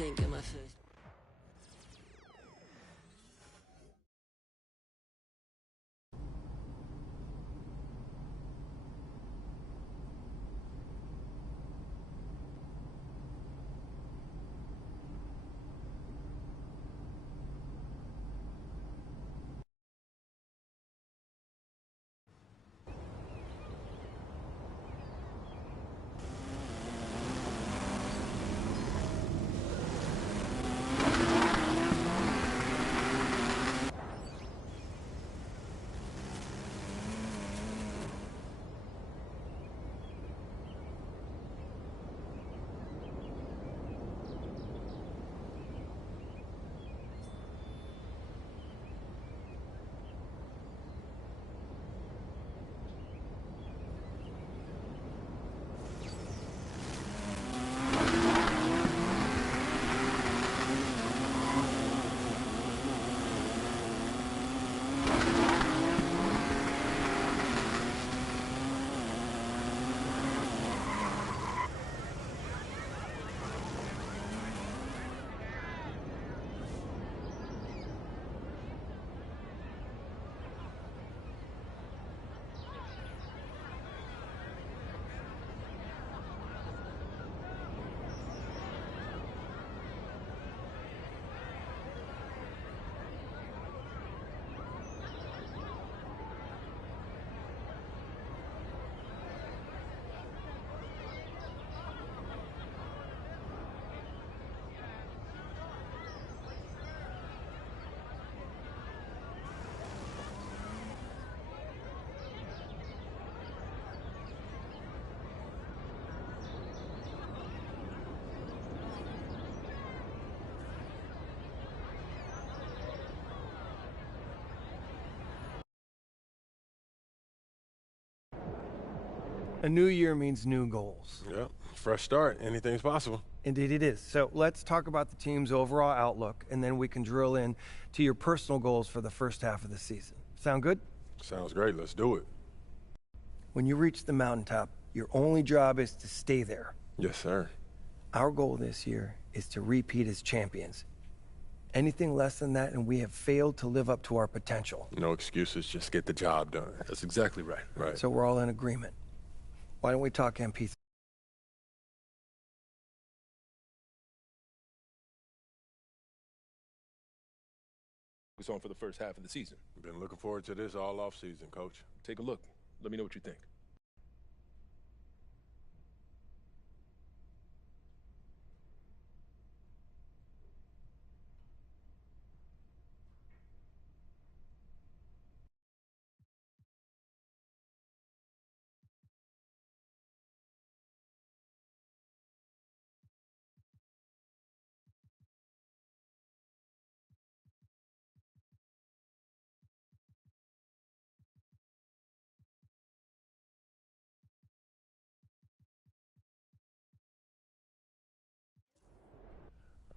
think in my first. A new year means new goals. Yep, fresh start. Anything's possible. Indeed it is. So let's talk about the team's overall outlook, and then we can drill in to your personal goals for the first half of the season. Sound good? Sounds great. Let's do it. When you reach the mountaintop, your only job is to stay there. Yes, sir. Our goal this year is to repeat as champions. Anything less than that, and we have failed to live up to our potential. No excuses, just get the job done. That's exactly right. Right. So we're all in agreement. Why don't we talk MP? Focus on for the first half of the season. Been looking forward to this all off season, Coach. Take a look. Let me know what you think.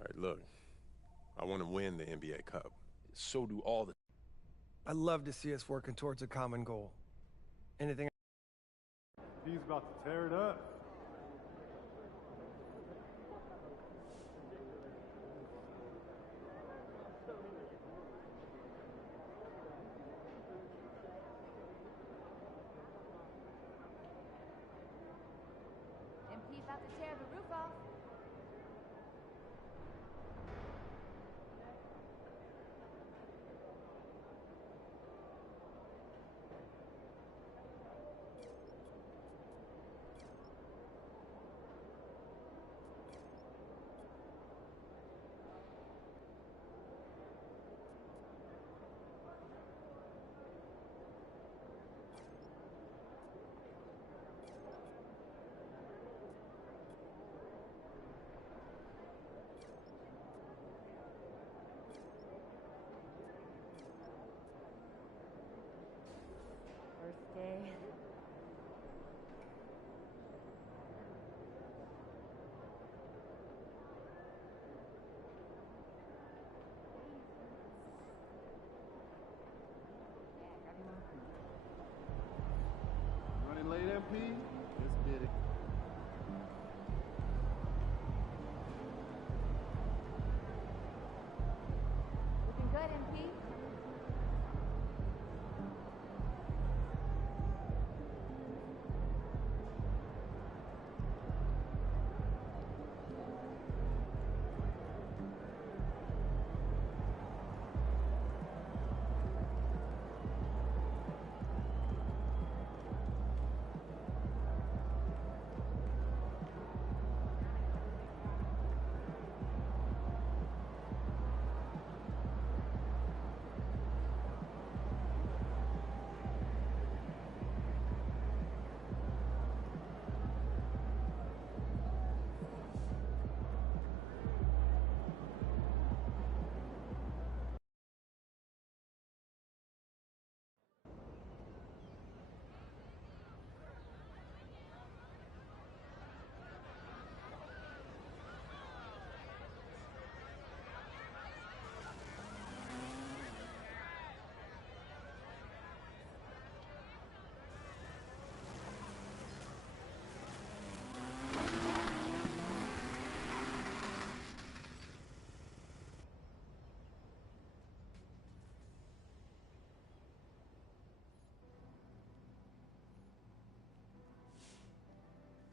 All right, look. I want to win the NBA Cup. So do all the... I'd love to see us working towards a common goal. Anything? He's about to tear it up. MP about to tear the roof off. First day. Running late, MP? Let's get it.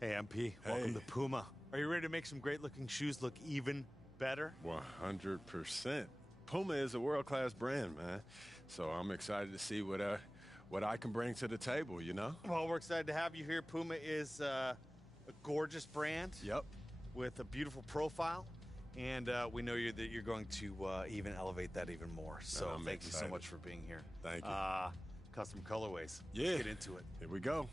Hey, MP. Welcome to Puma. Are you ready to make some great-looking shoes look even better? 100%. Puma is a world-class brand, man. So I'm excited to see what I can bring to the table, you know? Well, we're excited to have you here. Puma is a gorgeous brand. Yep. With a beautiful profile. And we know that you're going to even elevate that even more. So I'm thank you so excited. much for being here. Thank you. Custom colorways. Yeah. Let's get into it. Here we go.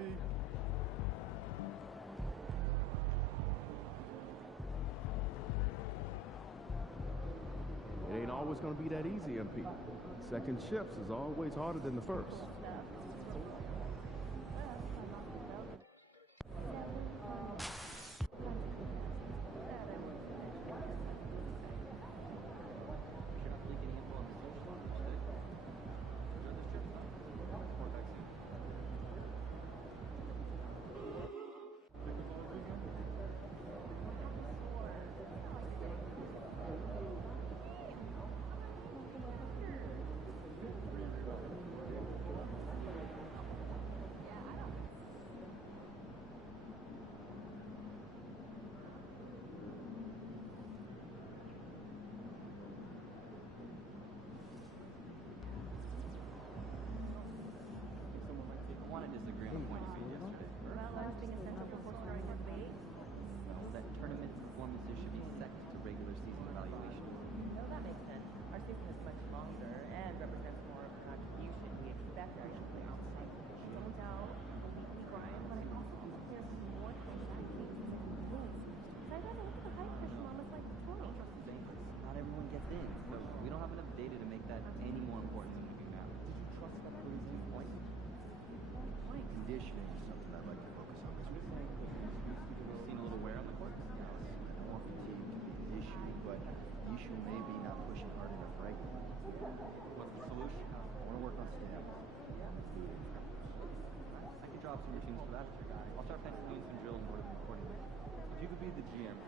MP. It ain't always going to be that easy, MP. Second shifts is always harder than the first. Want to disagree on a point you made yesterday. About lasting essential before starting the debate? That tournament performances should be second to regular season evaluation. No, that makes sense. Our season is much longer and represents more of the contribution we expect our young players to make. No doubt the weekly grind, but I also think there's more close activities and wins. So I'd rather look at the hype Christian almost like Tony. Not everyone gets in, so we don't have enough data to make that any more important than we do now. Did you trust that Parisian point? Conditioning is something I'd like to focus on this week. You've seen a little wear on the court? More fatigue can be an issue, but the issue may be not pushing hard enough right now. What's the solution? I want to work on stamina. I could drop some routines for that. I'll start penciling in some drills and order them accordingly. If you could be the GM,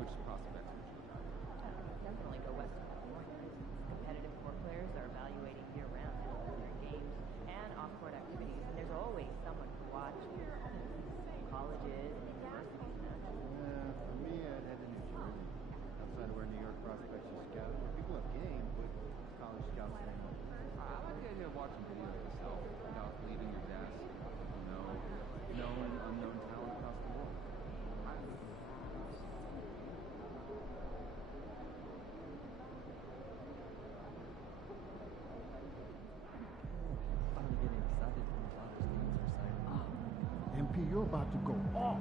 which prospect would you target? Definitely go west of California. Competitive court players are evaluating year-round their games and off-court activities, and there's always someone to watch. Colleges and universities, Yeah, for me, I'd head to New Jersey. Outside of where New York prospects are scouted. People have game, but college scouts don't know. I like the idea of watching video of yourself without leaving your desk. Known and unknown talent across the world. I'm getting excited when my daughter's games are exciting. MP, you're about to go off.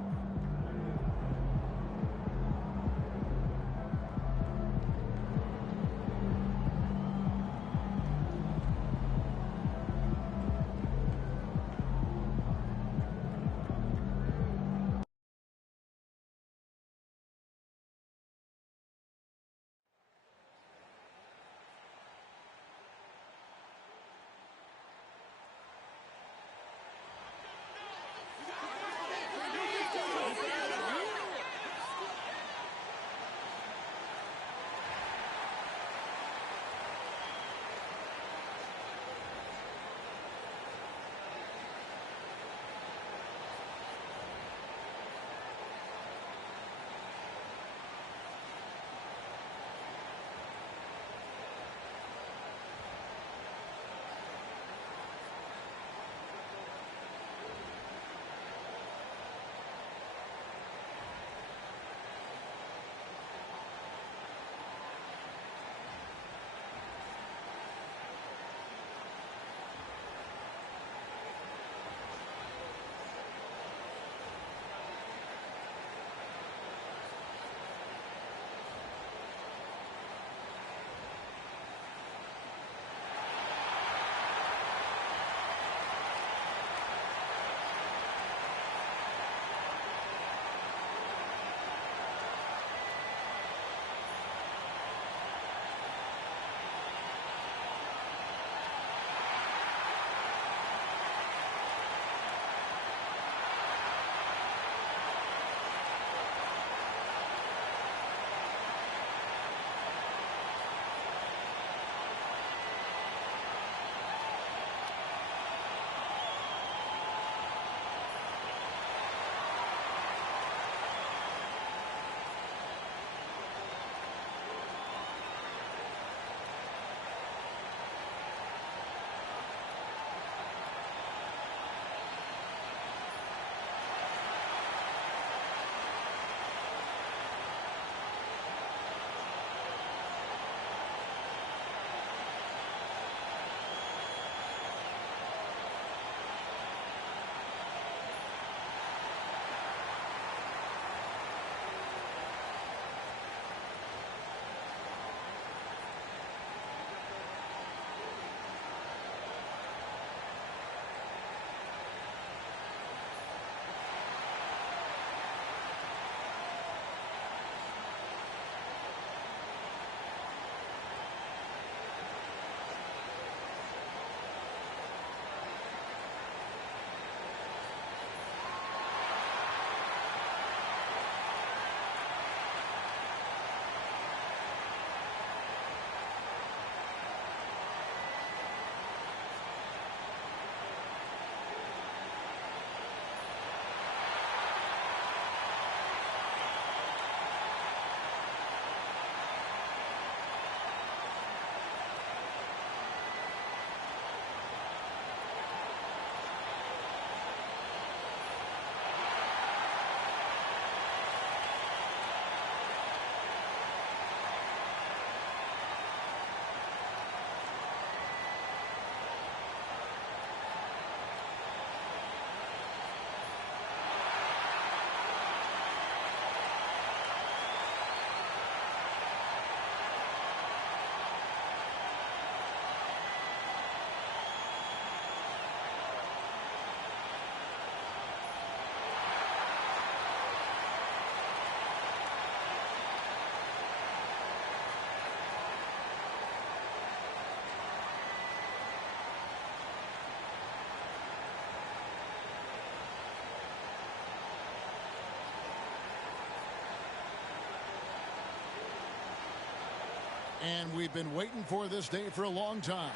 And we've been waiting for this day for a long time.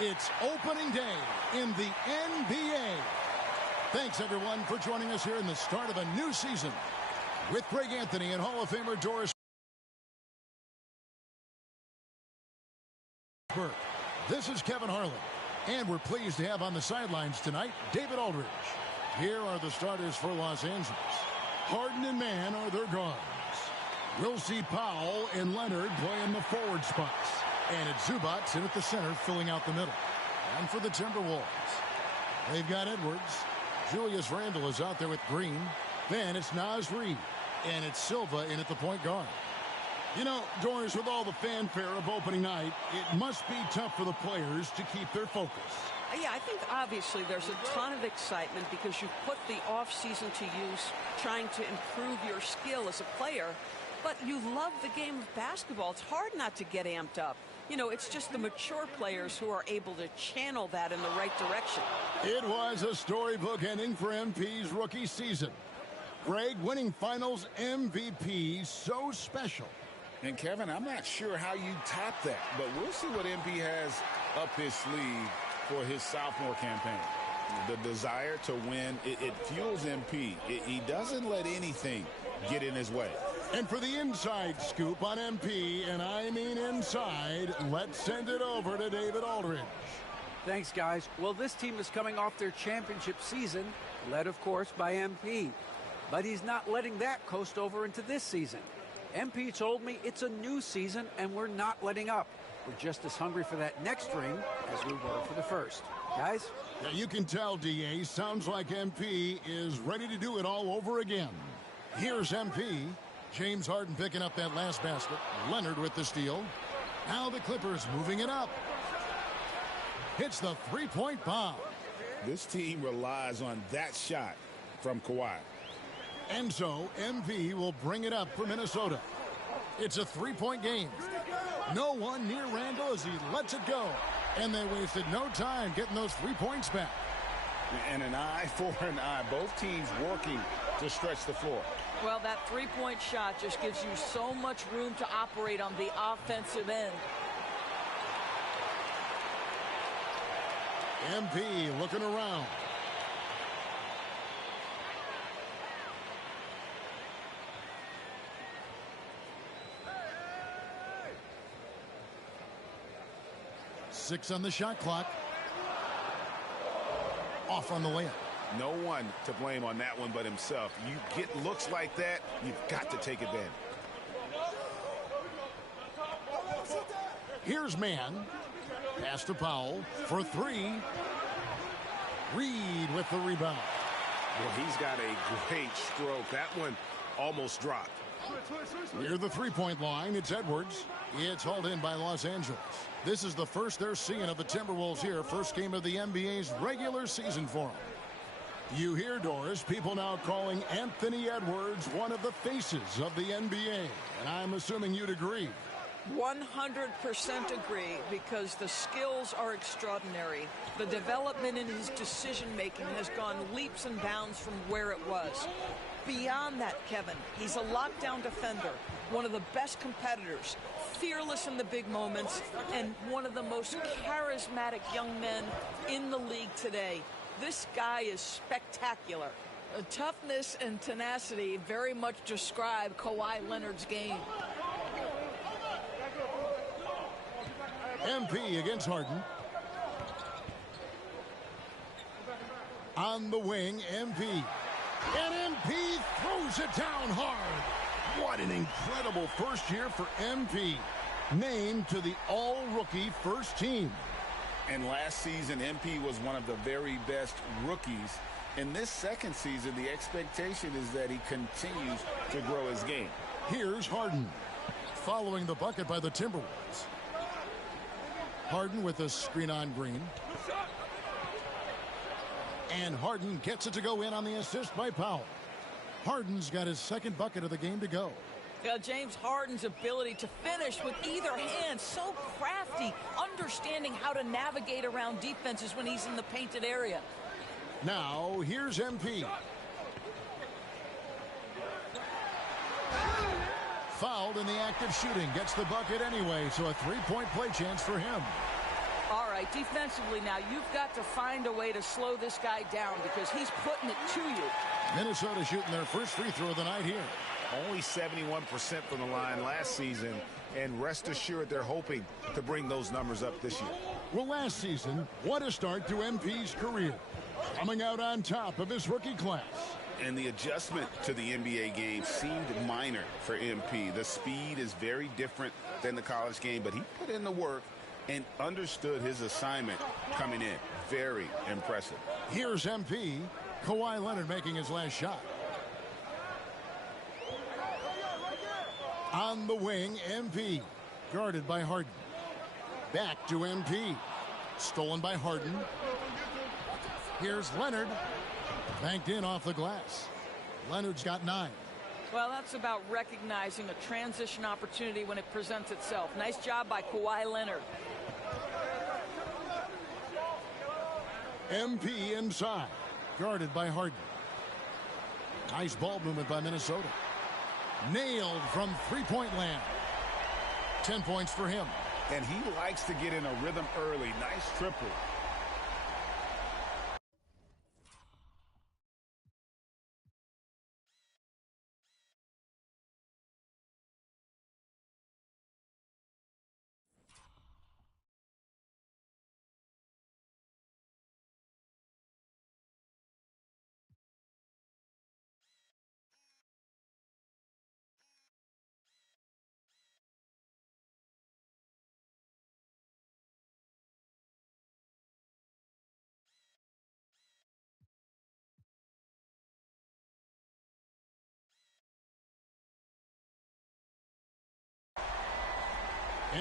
It's opening day in the NBA. Thanks, everyone, for joining us here in the start of a new season with Greg Anthony and Hall of Famer Doris Burke. This is Kevin Harlan, and we're pleased to have on the sidelines tonight David Aldridge. Here are the starters for Los Angeles. Harden and Mann are their guards. We'll see Powell and Leonard playing the forward spots. And it's Zubac in at the center, filling out the middle. And for the Timberwolves, they've got Edwards. Julius Randle is out there with Green. Then it's Naz Reid. And it's Silva in at the point guard. You know, Doris, with all the fanfare of opening night, it must be tough for the players to keep their focus. Yeah, I think obviously there's a ton of excitement because you've put the offseason to use trying to improve your skill as a player. But you love the game of basketball. It's hard not to get amped up. You know, it's just the mature players who are able to channel that in the right direction. It was a storybook ending for MP's rookie season. Greg, winning finals MVP, so special. And Kevin, I'm not sure how you top that, but we'll see what MP has up his sleeve for his sophomore campaign. The desire to win, it fuels MP. He doesn't let anything get in his way. And for the inside scoop on MP, and I mean inside, let's send it over to David Aldridge. Thanks, guys. Well, this team is coming off their championship season, led, of course, by MP. But he's not letting that coast over into this season. MP told me it's a new season, and we're not letting up. We're just as hungry for that next ring as we were for the first. Guys? Yeah, you can tell, DA, sounds like MP is ready to do it all over again. Here's MP. James Harden picking up that last basket. Leonard with the steal. Now the Clippers moving it up. Hits the three-point bomb. This team relies on that shot from Kawhi. And so MP will bring it up for Minnesota. It's a three-point game. No one near Randle as he lets it go. And they wasted no time getting those 3 points back. And an eye for an eye. Both teams working to stretch the floor. Well, that three-point shot just gives you so much room to operate on the offensive end. MP looking around. Six on the shot clock. Off on the layup. No one to blame on that one but himself. You get looks like that, you've got to take advantage. Here's Mann. Pass to Powell for three. Reid with the rebound. Well, he's got a great stroke. That one almost dropped. Near the three-point line, it's Edwards. It's hauled in by Los Angeles. This is the first they're seeing of the Timberwolves here. First game of the NBA's regular season for them. You hear, Doris, people now calling Anthony Edwards one of the faces of the NBA. And I'm assuming you'd agree. 100% agree, because the skills are extraordinary. The development in his decision-making has gone leaps and bounds from where it was. Beyond that, Kevin, he's a lockdown defender, one of the best competitors, fearless in the big moments, and one of the most charismatic young men in the league today. This guy is spectacular. Toughness and tenacity very much describe Kawhi Leonard's game. MP against Harden. On the wing, MP. And MP throws it down hard. What an incredible first year for MP. Named to the all-rookie first team. And last season, MP was one of the very best rookies. In this second season, the expectation is that he continues to grow his game. Here's Harden. Following the bucket by the Timberwolves. Harden with a screen on Green. And Harden gets it to go in on the assist by Powell. Harden's got his second bucket of the game to go. Yeah, James Harden's ability to finish with either hand, so crafty, understanding how to navigate around defenses when he's in the painted area. Now, here's MP. Fouled in the act of shooting. Gets the bucket anyway, so a three-point play chance for him. All right, defensively now, you've got to find a way to slow this guy down because he's putting it to you. Minnesota shooting their first free throw of the night here. Only 71% from the line last season, and rest assured they're hoping to bring those numbers up this year. Well, last season, what a start to MP's career. Coming out on top of his rookie class. And the adjustment to the NBA game seemed minor for MP. The speed is very different than the college game, but he put in the work and understood his assignment coming in. Very impressive. Here's MP. Kawhi Leonard making his last shot. On the wing, MP. Guarded by Harden. Back to MP. Stolen by Harden. Here's Leonard. Banked in off the glass. Leonard's got 9. Well, that's about recognizing a transition opportunity when it presents itself. Nice job by Kawhi Leonard. MP inside. Guarded by Harden. Nice ball movement by Minnesota. Nailed from three-point land. 10 points for him. And he likes to get in a rhythm early. Nice triple.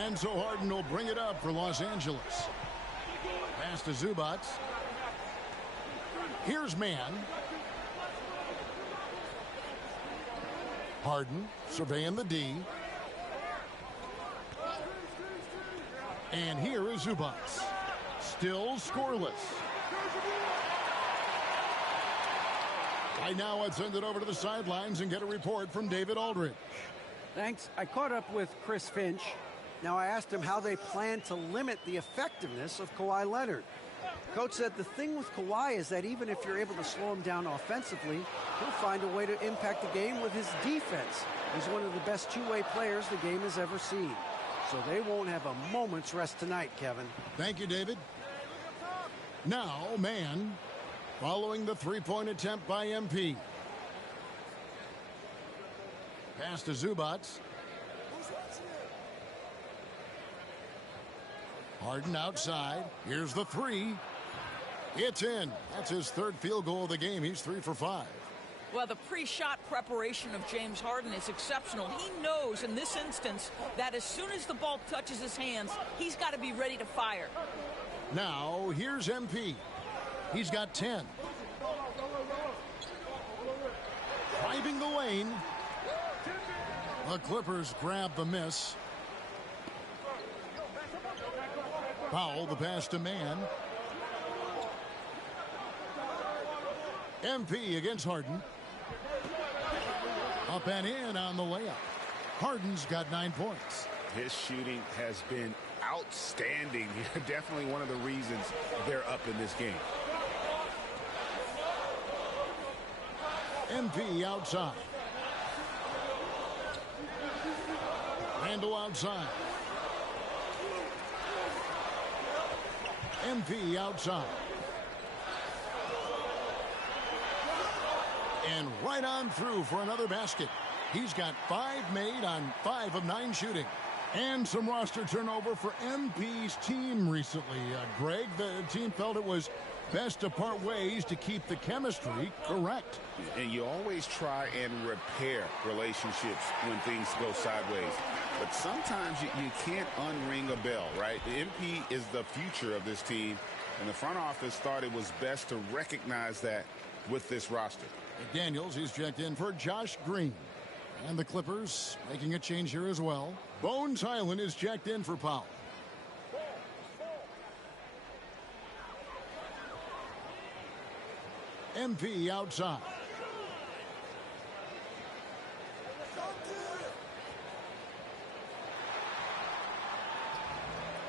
And so Harden will bring it up for Los Angeles. Pass to Zubac. Here's Mann. Harden surveying the D. And here is Zubac. Still scoreless. Right now, let's send it over to the sidelines and get a report from David Aldridge. Thanks. I caught up with Chris Finch. Now, I asked him how they plan to limit the effectiveness of Kawhi Leonard. Coach said the thing with Kawhi is that even if you're able to slow him down offensively, he'll find a way to impact the game with his defense. He's one of the best two-way players the game has ever seen. So they won't have a moment's rest tonight, Kevin. Thank you, David. Now, Mann, following the three-point attempt by MP. Pass to Zubac. Harden outside. Here's the three. It's in. That's his third field goal of the game. He's 3 for 5. Well, the pre-shot preparation of James Harden is exceptional. He knows in this instance that as soon as the ball touches his hands, he's got to be ready to fire. Now, here's MP. He's got 10. Driving the lane. The Clippers grab the miss. Powell, the pass to Mann. MP against Harden. Up and in on the layup. Harden's got 9 points. His shooting has been outstanding. Definitely one of the reasons they're up in this game. MP outside. Randle outside. MP outside. And right on through for another basket. He's got 5 made on 5 of 9 shooting. And some roster turnover for MP's team recently. Greg, the team felt it was best to part ways to keep the chemistry correct. And you always try and repair relationships when things go sideways. But sometimes you can't unring a bell, right? The MP is the future of this team, and the front office thought it was best to recognize that with this roster. McDaniels is checked in for Josh Green. And the Clippers making a change here as well. Bones Hyland is checked in for Powell. MP outside.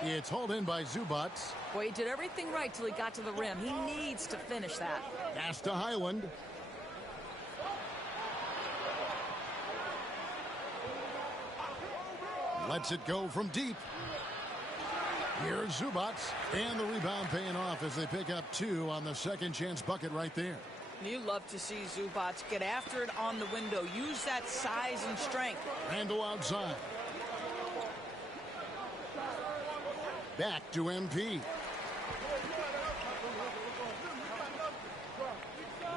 It's hauled in by Zubats. Boy, he did everything right till he got to the rim. He needs to finish that. Pass to Highland. Lets it go from deep. Here's Zubats, and the rebound paying off as they pick up 2 on the second chance bucket right there. You love to see Zubats get after it on the window. Use that size and strength. Randall outside. Back to MP.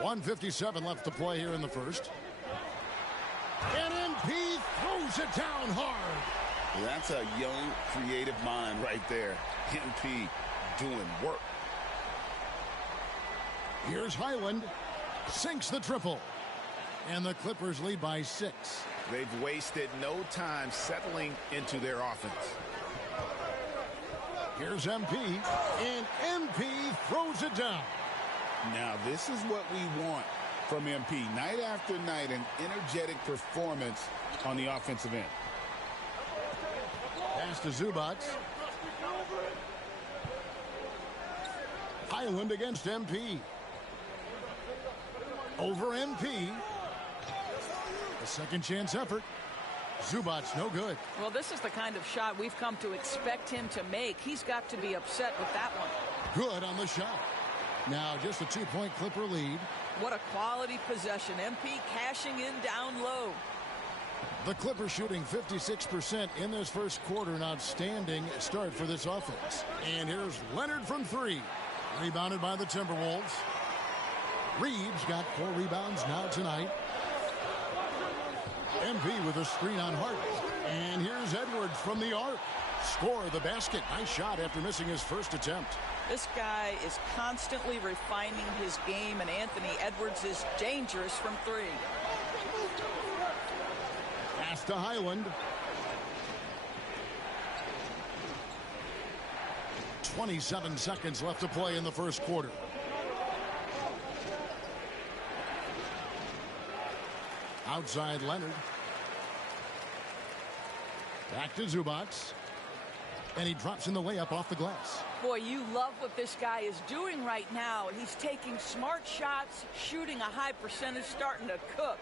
1:57 left to play here in the first. And MP throws it down hard. That's a young, creative mind right there. MP doing work. Here's Highland. Sinks the triple. And the Clippers lead by 6. They've wasted no time settling into their offense. Here's MP. And MP throws it down. Now, this is what we want from MP. Night after night, an energetic performance on the offensive end. Pass to Zubats. Highland against MP. Over MP. A second chance effort. Zubats no good. Well, this is the kind of shot we've come to expect him to make. He's got to be upset with that one. Good on the shot. Now just a 2-point Clipper lead. What a quality possession. MP cashing in down low. The Clippers shooting 56% in this first quarter. An outstanding start for this offense. And here's Leonard from 3. Rebounded by the Timberwolves. Reeves got 4 rebounds now tonight. MP with a screen on Hart. And here's Edwards from the arc. Score the basket. Nice shot after missing his first attempt. This guy is constantly refining his game, and Anthony Edwards is dangerous from 3. Pass to Highland. 27 seconds left to play in the first quarter. Outside Leonard. Back to Zubats. And he drops in the layup off the glass. Boy, you love what this guy is doing right now. He's taking smart shots, shooting a high percentage, starting to cook.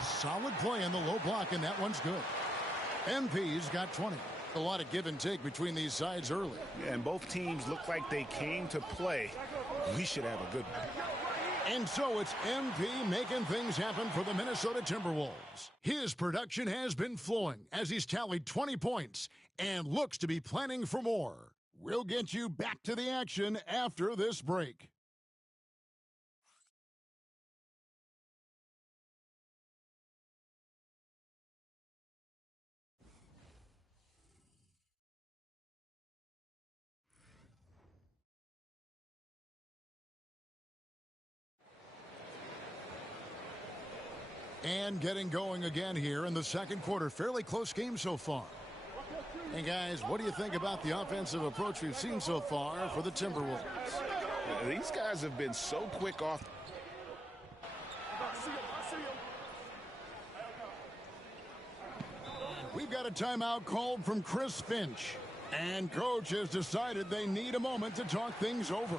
Solid play in the low block, and that one's good. MP's got 20. A lot of give and take between these sides early. Yeah, and both teams look like they came to play. We should have a good one. And so it's MP making things happen for the Minnesota Timberwolves. His production has been flowing as he's tallied 20 points and looks to be planning for more. We'll get you back to the action after this break. And getting going again here in the second quarter. Fairly close game so far. And guys, what do you think about the offensive approach we've seen so far for the Timberwolves? These guys have been so quick off. We've got a timeout called from Chris Finch. And coach has decided they need a moment to talk things over.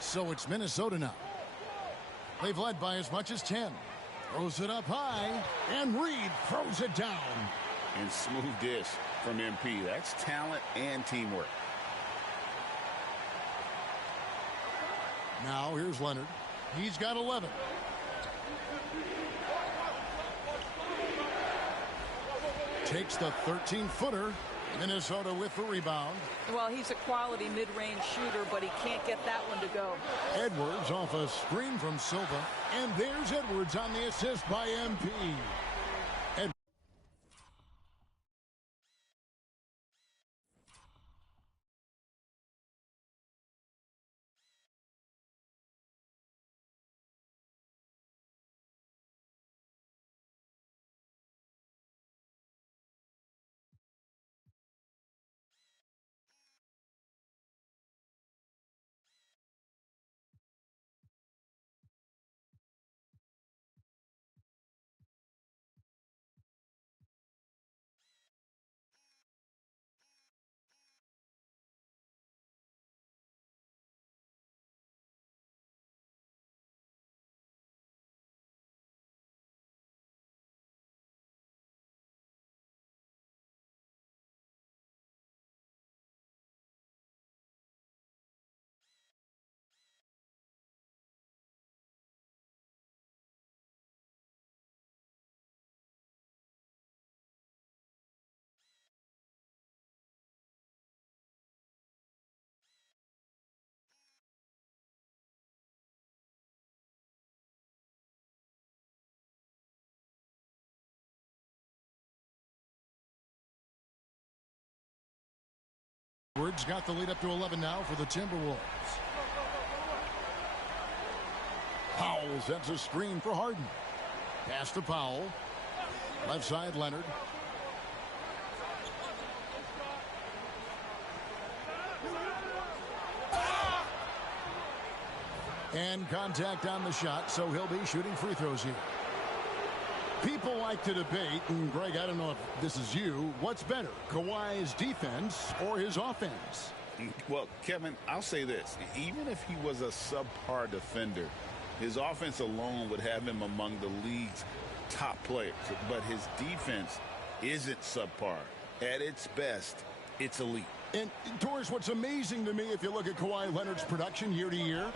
So it's Minnesota now. They've led by as much as 10. Throws it up high, and Reed throws it down. And smooth dish from MP. That's talent and teamwork. Now here's Leonard. He's got 11. Takes the 13-footer. Minnesota with the rebound. Well, he's a quality mid-range shooter, but he can't get that one to go. Edwards off a screen from Silva. And there's Edwards on the assist by MP. Edwards got the lead up to 11 now for the Timberwolves. Powell sets a screen for Harden. Pass to Powell. Left side, Leonard. And contact on the shot, so he'll be shooting free throws here. People like to debate, and Greg, I don't know if this is you, what's better, Kawhi's defense or his offense? Well, Kevin, I'll say this. Even if he was a subpar defender, his offense alone would have him among the league's top players. But his defense isn't subpar. At its best, it's elite. And, Doris, what's amazing to me, if you look at Kawhi Leonard's production year to year,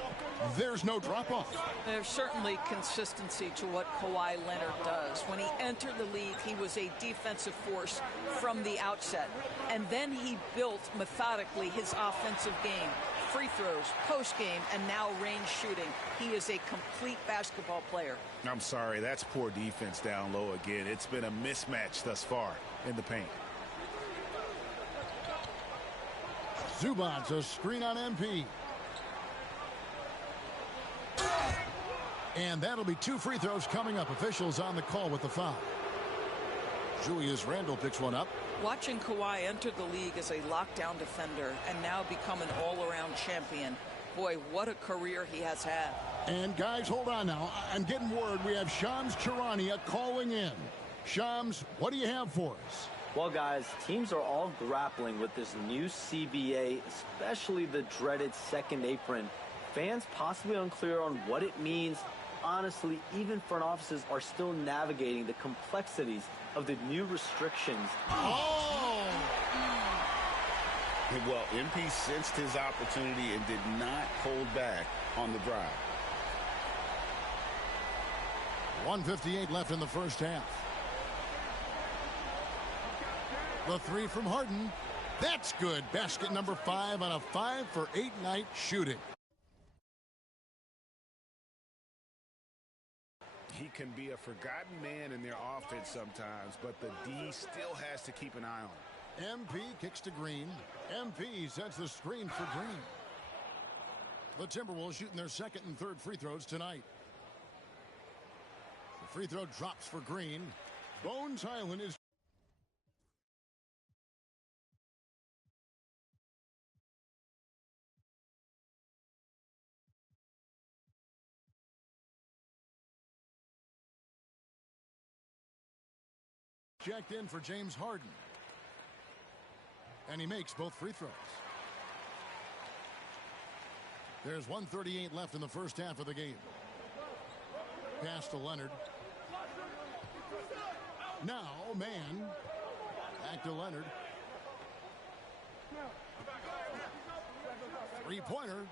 there's no drop-off. There's certainly consistency to what Kawhi Leonard does. When he entered the league, he was a defensive force from the outset. And then he built methodically his offensive game. Free throws, post-game, and now range shooting. He is a complete basketball player. I'm sorry, that's poor defense down low again. It's been a mismatch thus far in the paint. Zubac, a screen on MP. And that'll be 2 free throws coming up. Officials on the call with the foul. Julius Randle picks one up. Watching Kawhi enter the league as a lockdown defender and now become an all-around champion. Boy, what a career he has had. And guys, hold on now. I'm getting word we have Shams Charania calling in. Shams, what do you have for us? Well, guys, teams are all grappling with this new CBA, especially the dreaded second apron. Fans possibly unclear on what it means. Honestly, even front offices are still navigating the complexities of the new restrictions. Oh! Well, MP sensed his opportunity and did not hold back on the drive. 1:58 left in the first half. The 3 from Harden. That's good. Basket number 5 on a 5-for-8 night shooting. He can be a forgotten man in their offense sometimes, but the D still has to keep an eye on him. MP kicks to Green. MP sets the screen for Green. The Timberwolves shooting their second and third free throws tonight. The free throw drops for Green. Bones Hyland is checked in for James Harden. And he makes both free throws. There's 1:38 left in the first half of the game. Pass to Leonard. Now, man. Back to Leonard. Three-pointer.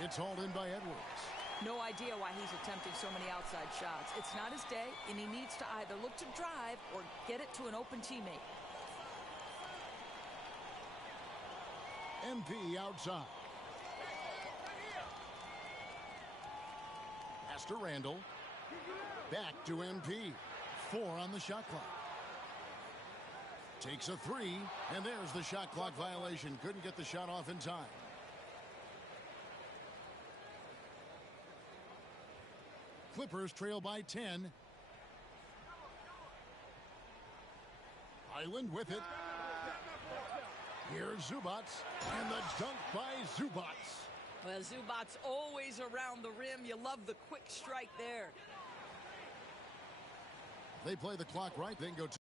It's hauled in by Edwards. No idea why he's attempting so many outside shots. It's not his day, and he needs to either look to drive or get it to an open teammate. MP outside. Pass to Randle. Back to MP. 4 on the shot clock. Takes a 3, and there's the shot clock violation. Couldn't get the shot off in time. Clippers trail by 10. Hyland with it. Here's Zubac, and the dunk by Zubac. Well, Zubac's always around the rim. You love the quick strike there. They play the clock right, then go to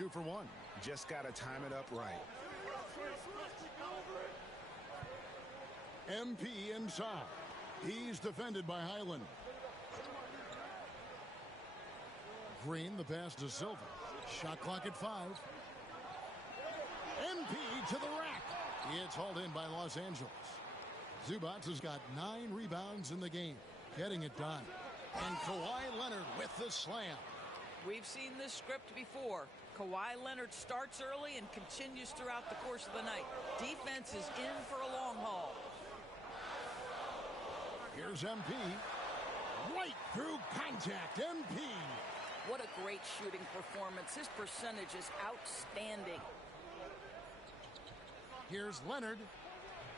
2 for 1. Just got to time it up right. MP inside. He's defended by Highland. Green, the pass to Silva. Shot clock at 5. MP to the rack. It's hauled in by Los Angeles. Zubac has got 9 rebounds in the game, getting it done. And Kawhi Leonard with the slam. We've seen this script before. Kawhi Leonard starts early and continues throughout the course of the night. Defense is in for a long haul. Here's MP. Right through contact. MP. What a great shooting performance. His percentage is outstanding. Here's Leonard.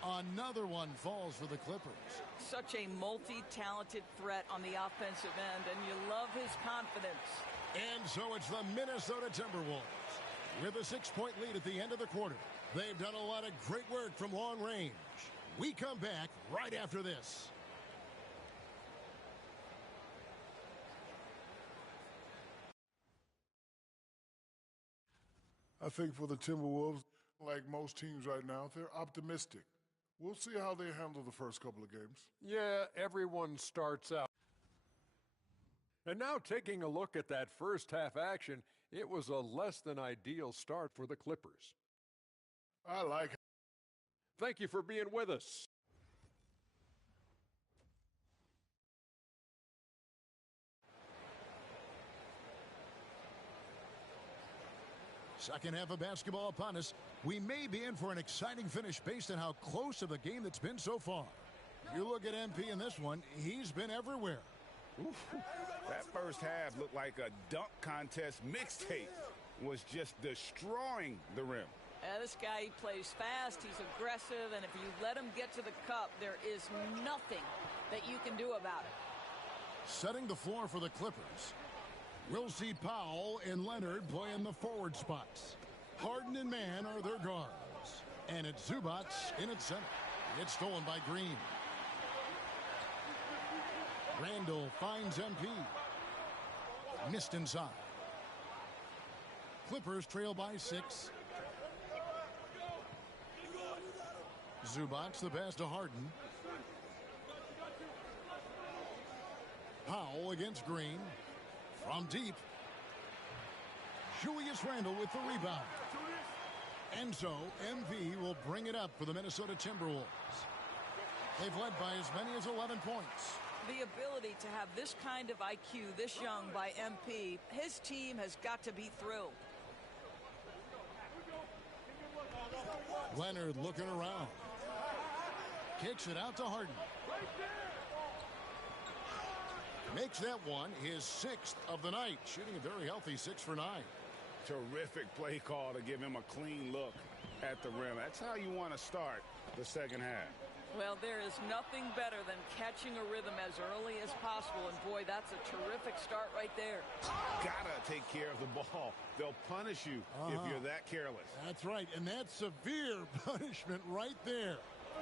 Another one falls for the Clippers. Such a multi-talented threat on the offensive end, and you love his confidence. And so it's the Minnesota Timberwolves with a 6-point lead at the end of the quarter. They've done a lot of great work from long range. We come back right after this. I think for the Timberwolves, like most teams right now, they're optimistic. We'll see how they handle the first couple of games. Yeah, everyone starts out. And now taking a look at that first half action, it was a less than ideal start for the Clippers. I like it. Thank you for being with us. Second half of basketball upon us. We may be in for an exciting finish based on how close of a game that's been so far. You look at MP in this one, he's been everywhere. Oof. That first half looked like a dunk contest mixtape. Was just destroying the rim. This guy, he plays fast, he's aggressive, and if you let him get to the cup, there is nothing that you can do about it. Setting the floor for the Clippers. We'll see Powell and Leonard play in the forward spots. Harden and Mann are their guards. And it's Zubac in its center. It's stolen by Green. Randall finds MP. Missed inside. Clippers trail by 6. Zubac the pass to Harden. Powell against Green. From deep. Julius Randle with the rebound. And so MP will bring it up for the Minnesota Timberwolves. They've led by as many as 11 points. The ability to have this kind of IQ this young by MP, his team has got to be through. Leonard looking around. Kicks it out to Harden. Makes that one his 6th of the night, shooting a very healthy 6 for 9. Terrific play call to give him a clean look at the rim. That's how you want to start the second half. Well, there is nothing better than catching a rhythm as early as possible, and boy, that's a terrific start right there. Gotta take care of the ball. They'll punish you if you're that careless. That's right, and that's severe punishment right there.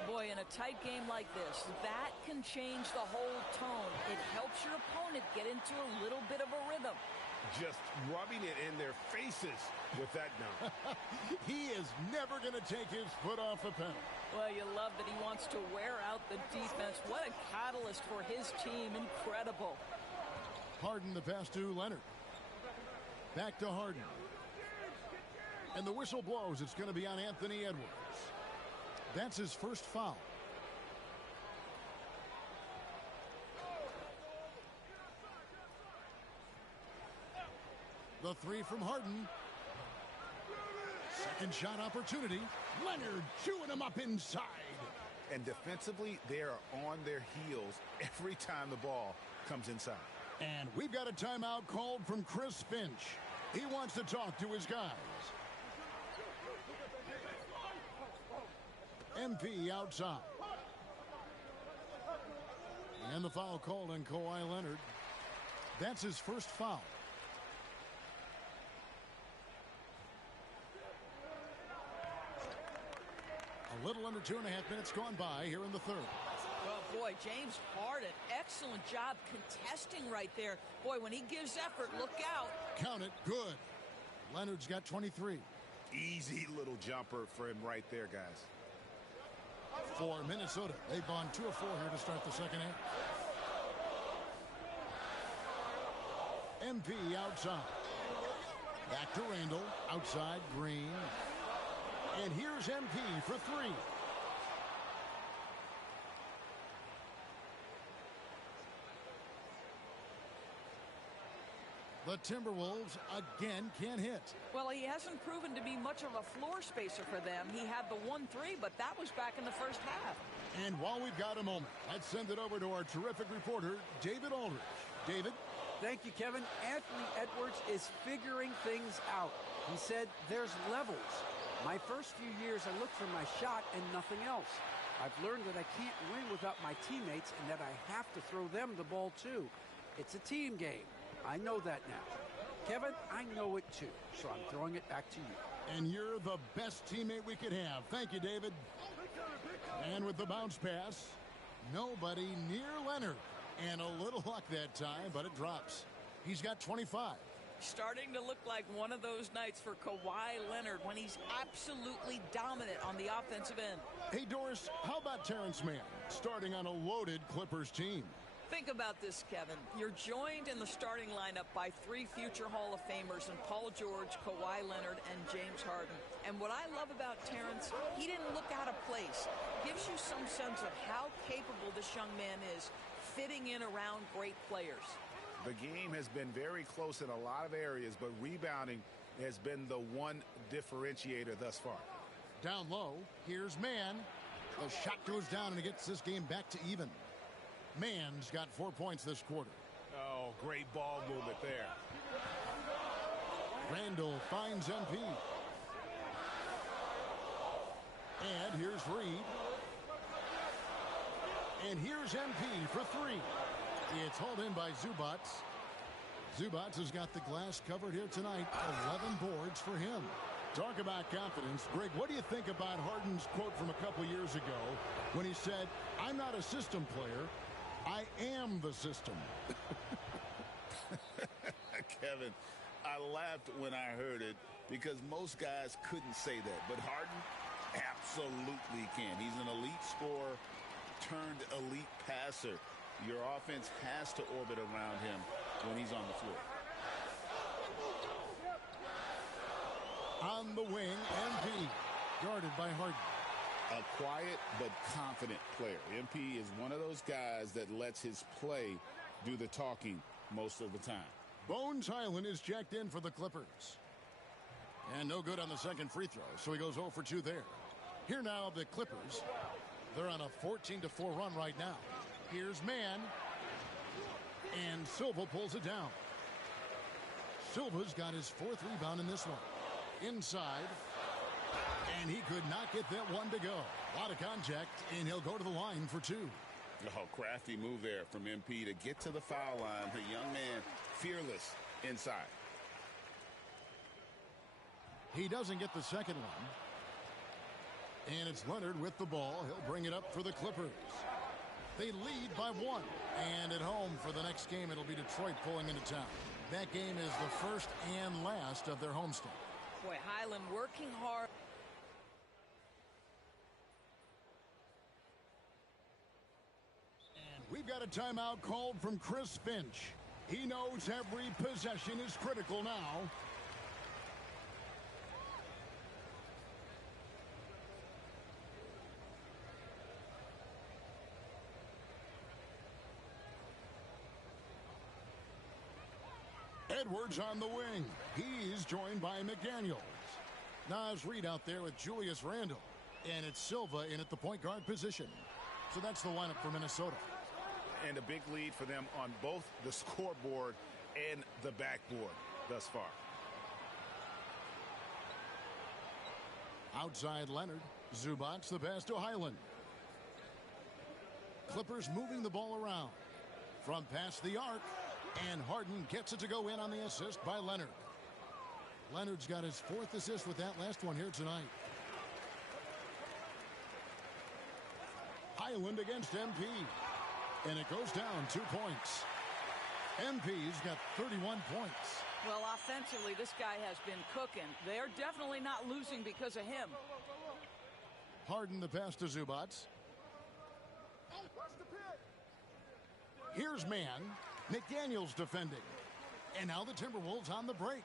Boy, in a tight game like this, that can change the whole tone. It helps your opponent get into a little bit of a rhythm. Just rubbing it in their faces with that dunk. He is never going to take his foot off the pedal. Well, you love that he wants to wear out the defense. What a catalyst for his team. Incredible. Harden the pass to Leonard. Back to Harden. And the whistle blows. It's going to be on Anthony Edwards. That's his first foul. The 3 from Harden. Second shot opportunity. Leonard chewing him up inside. And defensively, they are on their heels every time the ball comes inside. And we've got a timeout called from Chris Finch. He wants to talk to his guys. MP outside. And the foul called on Kawhi Leonard. That's his first foul. A little under 2.5 minutes gone by here in the third. Oh, boy, James Harden, excellent job contesting right there. Boy, when he gives effort, look out. Count it, good. Leonard's got 23. Easy little jumper for him right there, guys. For Minnesota, they've gone 2 of 4 here to start the second half. MP outside. Back to Randall. Outside, Green. And here's MP for 3. The Timberwolves again can't hit. Well, he hasn't proven to be much of a floor spacer for them. He had the 1-3, but that was back in the first half. And while we've got a moment, let's send it over to our terrific reporter, David Aldridge. David? Thank you, Kevin. Anthony Edwards is figuring things out. He said there's levels. My first few years, I looked for my shot and nothing else. I've learned that I can't win without my teammates and that I have to throw them the ball too. It's a team game. I know that now. Kevin, I know it too, so I'm throwing it back to you. And you're the best teammate we could have. Thank you, David. And with the bounce pass, nobody near Leonard. And a little luck that time, but it drops. He's got 25. Starting to look like one of those nights for Kawhi Leonard when he's absolutely dominant on the offensive end. Hey, Doris, how about Terrence Mann starting on a loaded Clippers team? Think about this, Kevin. You're joined in the starting lineup by 3 future Hall of Famers in Paul George, Kawhi Leonard, and James Harden. And what I love about Terrence, he didn't look out of place. Gives you some sense of how capable this young man is fitting in around great players. The game has been very close in a lot of areas, but rebounding has been the one differentiator thus far. Down low, here's Mann. The shot goes down and it gets this game back to even. Mann's got 4 points this quarter. Oh, great ball movement there. Randall finds MP. And here's Reed. And here's MP for 3. It's hauled in by Zubac. Zubac has got the glass covered here tonight. 11 boards for him. Talk about confidence. Greg, what do you think about Harden's quote from a couple years ago when he said, "I'm not a system player. I am the system." Kevin, I laughed when I heard it because most guys couldn't say that. But Harden absolutely can. He's an elite scorer turned elite passer. Your offense has to orbit around him when he's on the floor. On the wing, MP, guarded by Harden. A quiet but confident player. MP is one of those guys that lets his play do the talking most of the time. Bones Highland is checked in for the Clippers. And no good on the second free throw, so he goes 0 for 2 there. Here now, the Clippers. They're on a 14-4 run right now. Here's Mann. And Silva pulls it down. Silva's got his 4th rebound in this one. Inside. And he could not get that one to go. A lot of contact, and he'll go to the line for 2. Oh, crafty move there from MP to get to the foul line. The young man, fearless inside. He doesn't get the second one. And it's Leonard with the ball. He'll bring it up for the Clippers. They lead by 1. And at home for the next game, it'll be Detroit pulling into town. That game is the first and last of their homestand. Boy, Highland working hard. And we've got a timeout called from Chris Finch. He knows every possession is critical now. Edwards on the wing. He's joined by McDaniels. Naz Reid out there with Julius Randle. And it's Silva in at the point guard position. So that's the lineup for Minnesota. And a big lead for them on both the scoreboard and the backboard thus far. Outside Leonard. Zubac the pass to Highland. Clippers moving the ball around. From past the arc. And Harden gets it to go in on the assist by Leonard. Leonard's got his 4th assist with that last one here tonight. Highland against MP. And it goes down 2 points. MP's got 31 points. Well, offensively, this guy has been cooking. They're definitely not losing because of him. Harden the pass to Zubac. Here's man. McDaniels defending. And now the Timberwolves on the break.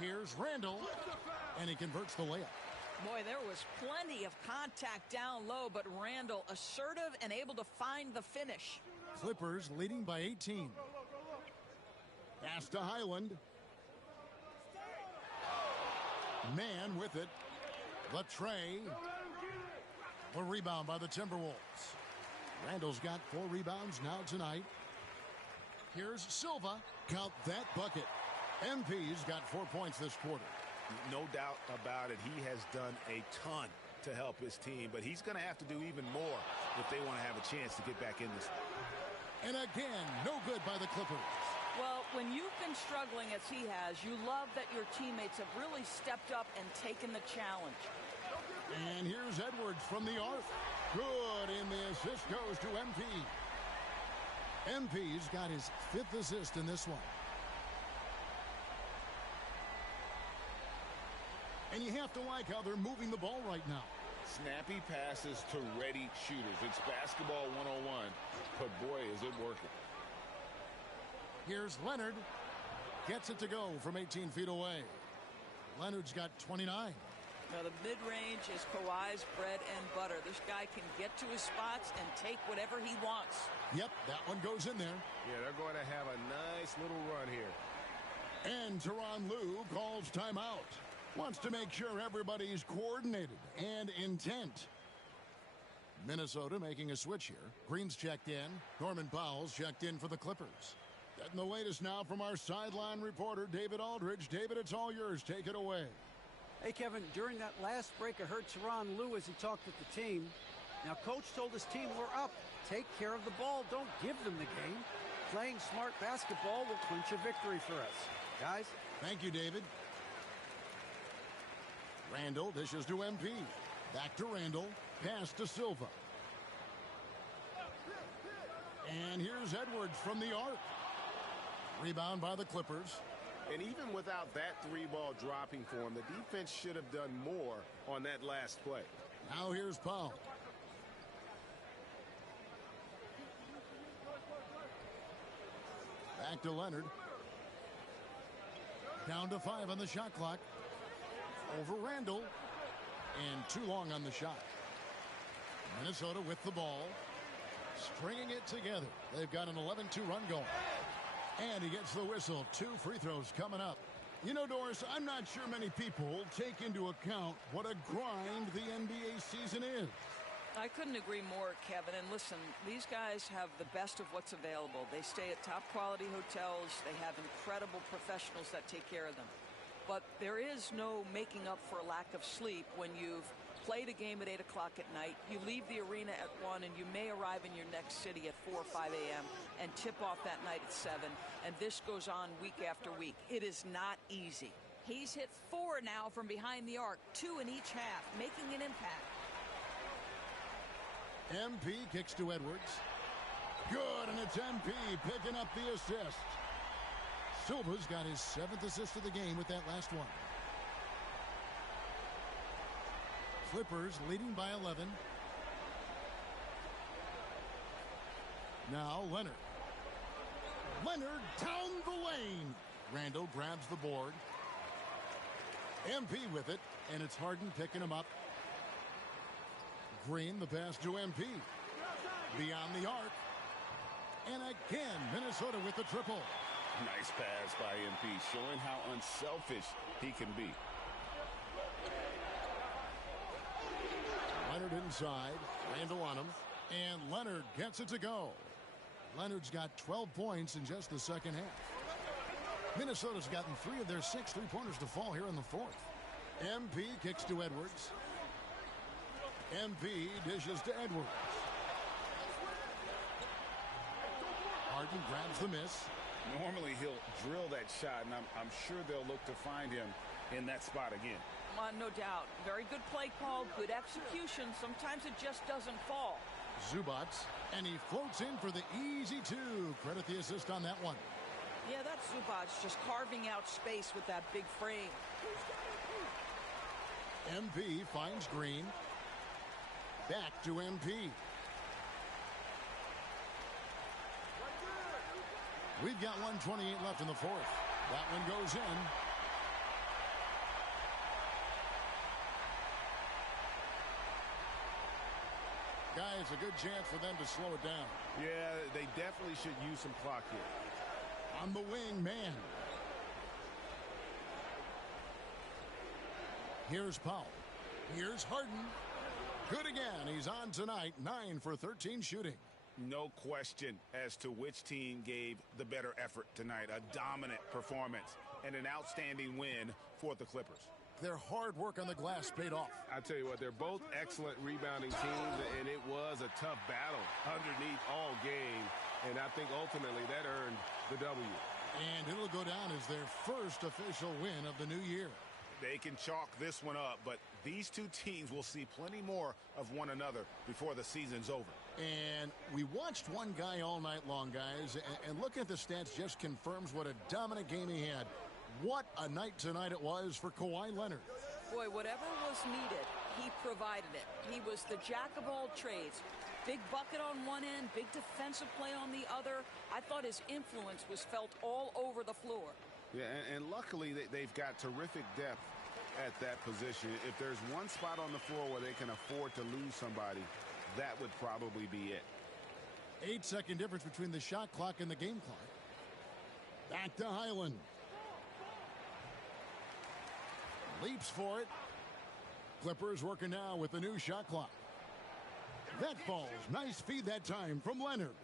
Here's Randall. And he converts the layup. Boy, there was plenty of contact down low, but Randall assertive and able to find the finish. Clippers leading by 18. Pass to Highland. Man with it. Latrey. The rebound by the Timberwolves. Randall's got 4 rebounds now tonight. Here's Silva. Count that bucket. MP's got 4 points this quarter. No doubt about it. He has done a ton to help his team, but he's going to have to do even more if they want to have a chance to get back in this. And again, no good by the Clippers. Well, when you've been struggling as he has, you love that your teammates have really stepped up and taken the challenge. And here's Edwards from the arc. Good, and the assist goes to MP. MP's got his 5th assist in this one. And you have to like how they're moving the ball right now. Snappy passes to ready shooters. It's basketball 101, but boy, is it working. Here's Leonard. Gets it to go from 18 feet away. Leonard's got 29. Now, the mid-range is Kawhi's bread and butter. This guy can get to his spots and take whatever he wants. Yep, that one goes in there. Yeah, they're going to have a nice little run here. And Tyronn Lue calls timeout. Wants to make sure everybody's coordinated and intent. Minnesota making a switch here. Green's checked in. Norman Powell's checked in for the Clippers. Getting the latest now from our sideline reporter, David Aldridge. David, it's all yours. Take it away. Hey, Kevin, during that last break, I heard Tyronn Lue as he talked with the team. Now, Coach told his team, we're up. Take care of the ball. Don't give them the game. Playing smart basketball will clinch a victory for us. Guys? Thank you, David. Randall dishes to MP. Back to Randall. Pass to Silva. And here's Edwards from the arc. Rebound by the Clippers. And even without that 3-ball dropping for him, the defense should have done more on that last play. Now here's Powell. Back to Leonard. Down to 5 on the shot clock. Over Randall. And too long on the shot. Minnesota with the ball. Stringing it together. They've got an 11-2 run going. And he gets the whistle. 2 free throws coming up. You know, Doris, I'm not sure many people take into account what a grind the NBA season is. I couldn't agree more, Kevin. And listen, these guys have the best of what's available. They stay at top quality hotels. They have incredible professionals that take care of them. But there is no making up for a lack of sleep when you've played a game at 8 o'clock at night, you leave the arena at 1, and you may arrive in your next city at 4 or 5 a.m. and tip off that night at 7, and this goes on week after week. It is not easy. He's hit 4 now from behind the arc, 2 in each half, making an impact. MP kicks to Edwards. Good, and it's MP picking up the assist. Silva's got his 7th assist of the game with that last one. Clippers leading by 11. Now Leonard. Leonard down the lane. Randall grabs the board. MP with it, and it's Harden picking him up. Green, the pass to MP. Beyond the arc. And again, Minnesota with the triple. Nice pass by MP, showing how unselfish he can be. Leonard inside. Randall on him. And Leonard gets it to go. Leonard's got 12 points in just the second half. Minnesota's gotten 3 of their 6 3-pointers to fall here in the 4th. MP kicks to Edwards. MP dishes to Edwards. Harden grabs the miss. Normally he'll drill that shot, and I'm sure they'll look to find him in that spot again. No doubt. Very good play call, good execution. Sometimes it just doesn't fall. Zubac, and he floats in for the easy 2. Credit the assist on that one. Yeah, that's Zubac just carving out space with that big frame. MP finds Green. Back to MP. We've got 1:28 left in the fourth. That one goes in. Guys, a good chance for them to slow it down. Yeah, they definitely should use some clock here. On the wing, man. Here's Powell. Here's Harden. Good again. He's on tonight. 9 for 13 shooting. No question as to which team gave the better effort tonight. A dominant performance and an outstanding win for the Clippers. Their hard work on the glass paid off. I tell you what, they're both excellent rebounding teams, and it was a tough battle underneath all game. And I think ultimately that earned the W. And it'll go down as their first official win of the new year. They can chalk this one up, but these two teams will see plenty more of one another before the season's over. And we watched one guy all night long, guys, and looking at the stats just confirms what a dominant game he had. What a night tonight it was for Kawhi Leonard. Boy, whatever was needed, he provided it. He was the jack of all trades. Big bucket on one end, big defensive play on the other. I thought his influence was felt all over the floor. Yeah, and luckily they've got terrific depth at that position. If there's one spot on the floor where they can afford to lose somebody, that would probably be it. 8-second difference between the shot clock and the game clock. Back to Highland. Leaps for it. Clippers working now with the new shot clock. That falls. Nice feed that time from Leonard.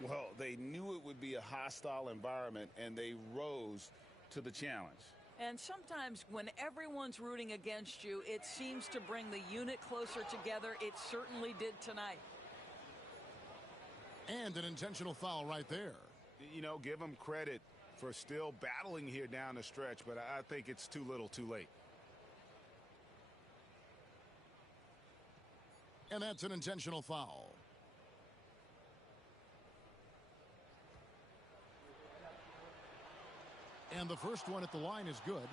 Well, they knew it would be a hostile environment, and they rose to the challenge. And sometimes when everyone's rooting against you, it seems to bring the unit closer together. It certainly did tonight. And an intentional foul right there. You know, give them credit for still battling here down the stretch, but I think it's too little too late. And that's an intentional foul. And the first one at the line is good.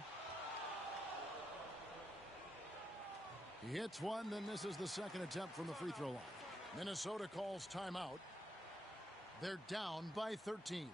He hits one, then misses the second attempt from the free throw line. Minnesota calls timeout. They're down by 13.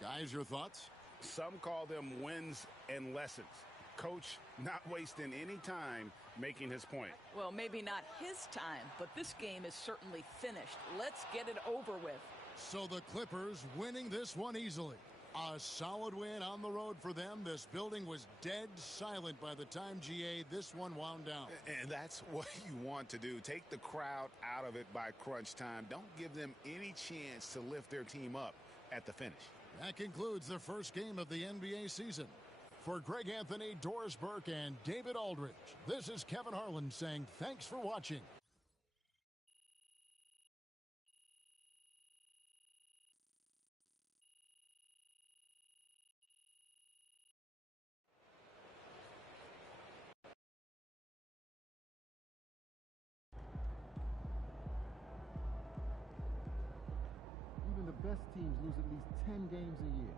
Guys, your thoughts? Some call them wins and lessons. Coach not wasting any time making his point. Well, maybe not his time, but this game is certainly finished. Let's get it over with. So the Clippers winning this one easily. A solid win on the road for them. This building was dead silent by the time, GA, this one wound down. And that's what you want to do. Take the crowd out of it by crunch time. Don't give them any chance to lift their team up at the finish. That concludes the first game of the NBA season. For Greg Anthony, Doris Burke, and David Aldridge, this is Kevin Harlan saying thanks for watching. Even the best teams lose at least 10 games a year.